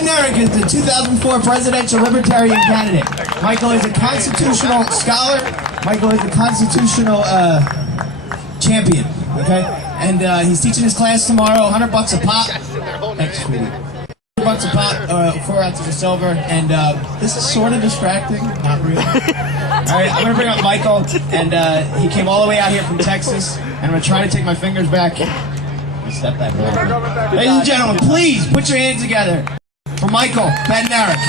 Badnarik is the 2004 presidential libertarian candidate. Michael is a constitutional scholar. Michael is a constitutional champion. Okay, and he's teaching his class tomorrow. $100 a pop. Thanks, sweetie. $100 a pop, 4 ounces of silver, and this is sort of distracting, not really. All right, I'm gonna bring up Michael, and he came all the way out here from Texas, and I'm gonna try to take my fingers back. Step back. Ladies and gentlemen, please put your hands together for Michael Badnarik.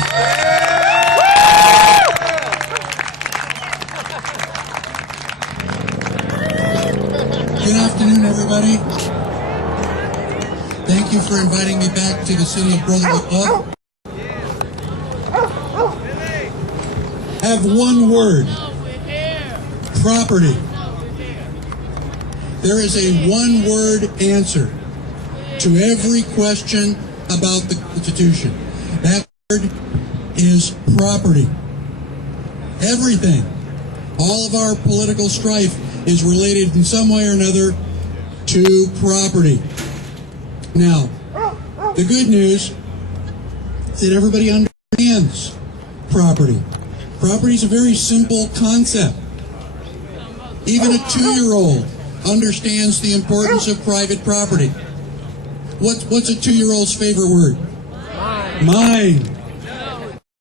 Good afternoon, everybody. Thank you for inviting me back to the city of brotherly love. I have one word: property. There is a one-word answer to every question about the Constitution. That word is property. Everything, all of our political strife is related in some way or another to property. Now, the good news is that everybody understands property. Property is a very simple concept. Even a 2-year-old understands the importance of private property. What's a 2-year-old's favorite word? Mine.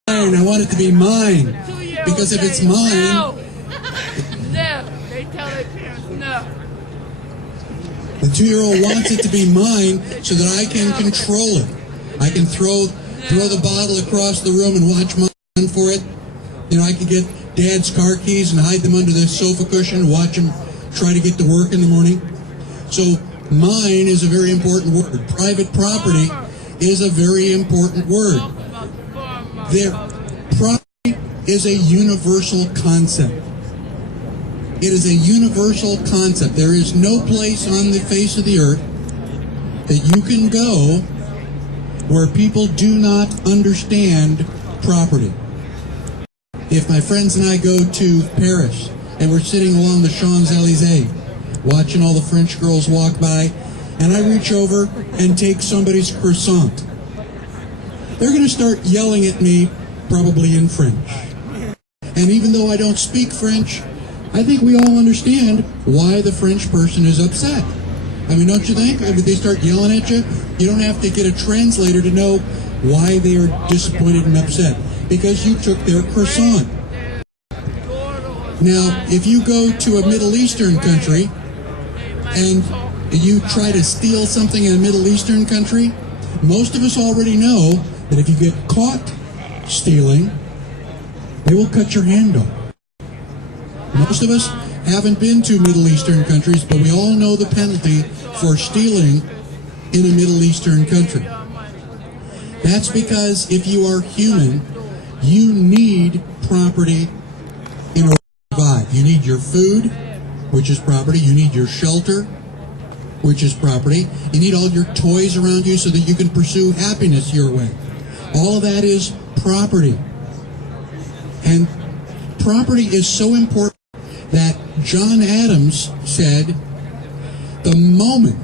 Mine. I want it to be mine. Because if it's mine... No. They tell their parents no. The 2-year-old wants it to be mine so that I can control it. I can throw the bottle across the room and watch Mom run for it. You know, I can get Dad's car keys and hide them under the sofa cushion and watch him try to get to work in the morning. So mine is a very important word. Private property is a very important word. Property is a universal concept. It is a universal concept. There is no place on the face of the earth that you can go where people do not understand property. If my friends and I go to Paris and we're sitting along the Champs-Élysées watching all the French girls walk by, and I reach over and take somebody's croissant, they're going to start yelling at me, probably in French. And even though I don't speak French, I think we all understand why the French person is upset. I mean, don't you think? If they start yelling at you, you don't have to get a translator to know why they are disappointed and upset, because you took their croissant. Now, if you go to a Middle Eastern country and you try to steal something in a Middle Eastern country, most of us already know that if you get caught stealing, they will cut your hand off. Most of us haven't been to Middle Eastern countries, but we all know the penalty for stealing in a Middle Eastern country. That's because if you are human, you need property in order to survive. You need your food, which is property. You need your shelter, which is property. You need all your toys around you so that you can pursue happiness your way. All of that is property. And property is so important that John Adams said, the moment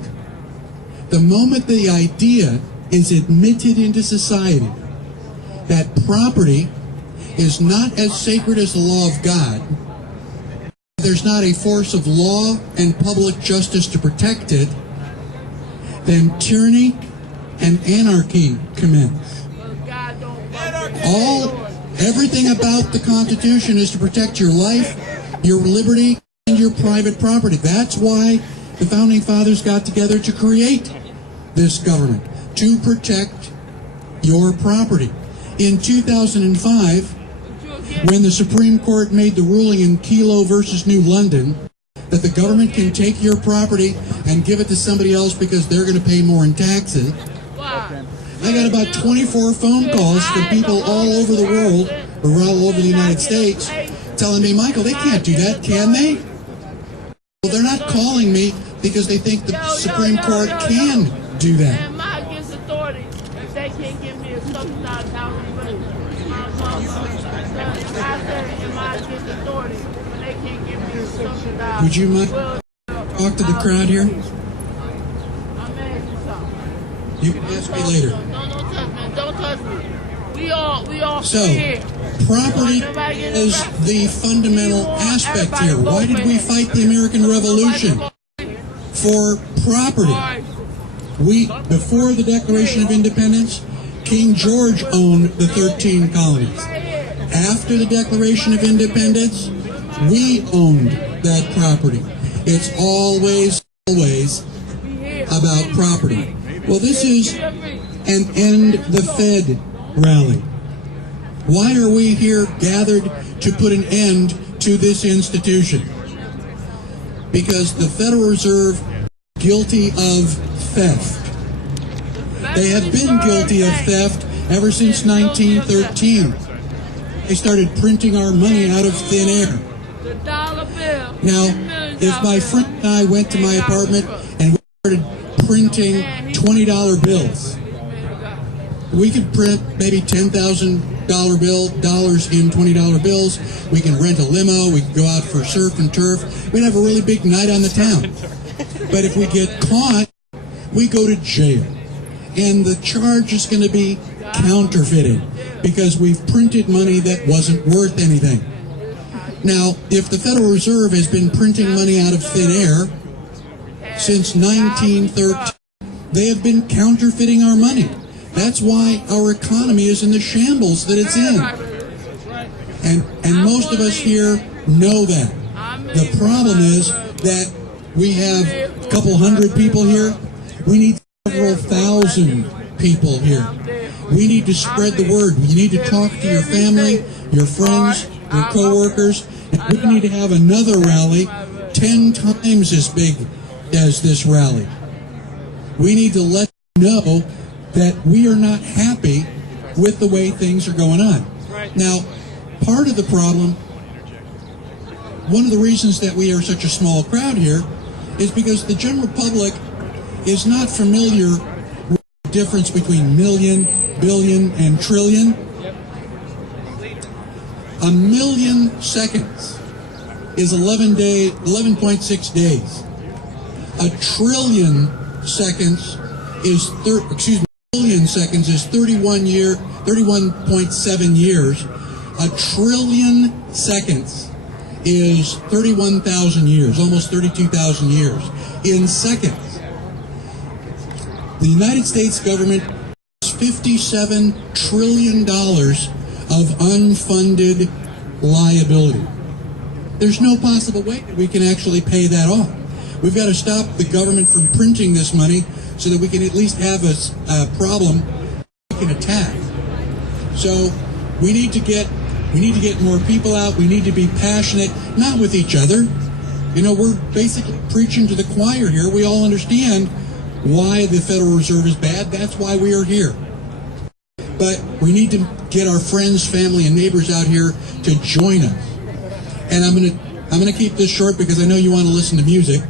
the idea is admitted into society that property is not as sacred as the law of God, there's not a force of law and public justice to protect it, then tyranny and anarchy commence. Everything about the Constitution is to protect your life, your liberty, and your private property. That's why the Founding Fathers got together to create this government, to protect your property. In 2005, when the Supreme Court made the ruling in Kelo versus New London that the government can take your property and give it to somebody else because they're going to pay more in taxes, I got about 24 phone calls from people all over the world, or all over the United States, telling me, Michael, they can't do that, can they? Well, they're not calling me because they think the Supreme Court can do that. Am I against authority if they can't give me a subsidized housing rate? I said, am I against authority when they can't give me a subsidized? Would you mind talk to the crowd here? I'm asking something. You can ask me later. Don't touch me. Don't because we all So, here. property is the fundamental aspect here. Why did we fight the American Revolution? For property. Before the Declaration of Independence, King George owned the 13 colonies. After the Declaration of Independence, we owned that property. It's always about property. Well, this is an End the Fed rally. Why are we here gathered to put an end to this institution? Because the Federal Reserve is guilty of theft. They have been guilty of theft ever since 1913. They started printing our money out of thin air. Now, if my friend and I went to my apartment and we started printing $20 bills, we could print maybe dollars in $20 bills. We can rent a limo. We can go out for surf and turf. We'd have a really big night on the town. But if we get caught, we go to jail. And the charge is going to be counterfeited because we've printed money that wasn't worth anything. Now, if the Federal Reserve has been printing money out of thin air since 1913, they have been counterfeiting our money. That's why our economy is in the shambles that it's in. And most of us here know that. The problem is that we have a couple hundred people here. We need several thousand people here. We need to spread the word. You need to talk to your family, your friends, your coworkers. And we need to have another rally 10 times as big as this rally. We need to let them know that we are not happy with the way things are going on. Now, part of the problem, one of the reasons that we are such a small crowd here is because the general public is not familiar with the difference between million, billion, and trillion. A million seconds is 11.6 days. A trillion seconds is billion seconds is 31.7 years. A trillion seconds is 31,000 years, almost 32,000 years. In seconds, the United States government has $57 trillion of unfunded liability. There's no possible way that we can actually pay that off. We've got to stop the government from printing this money so that we can at least have a problem we can attack. So we need to get more people out. We need to be passionate, not with each other. You know, we're basically preaching to the choir here. We all understand why the Federal Reserve is bad. That's why we are here. But we need to get our friends, family, and neighbors out here to join us. And I'm gonna keep this short because I know you want to listen to music.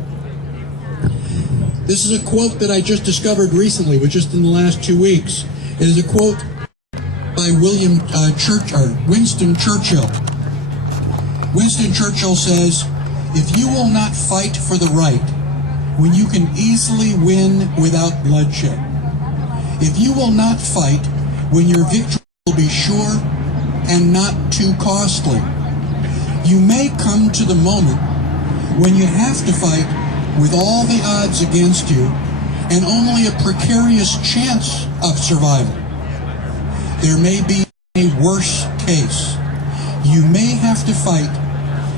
This is a quote that I just discovered recently, just in the last 2 weeks. It is a quote by Winston Churchill. Winston Churchill says, "If you will not fight for the right when you can easily win without bloodshed, if you will not fight when your victory will be sure and not too costly, you may come to the moment when you have to fight with all the odds against you and only a precarious chance of survival. There may be a worse case. You may have to fight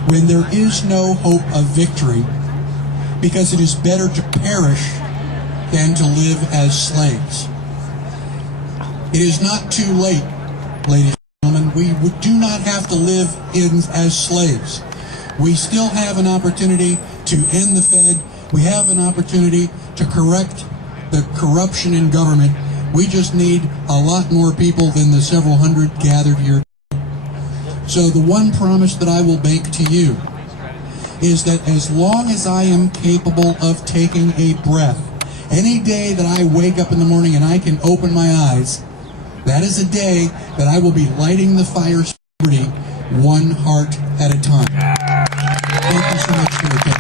when there is no hope of victory, because it is better to perish than to live as slaves." It is not too late, ladies and gentlemen. We do not have to live as slaves. We still have an opportunity to end the Fed. We have an opportunity to correct the corruption in government. We just need a lot more people than the several hundred gathered here. So the one promise that I will make to you is that as long as I am capable of taking a breath, any day that I wake up in the morning and I can open my eyes, that is a day that I will be lighting the fires of liberty one heart at a time. Thank you so much for your attention.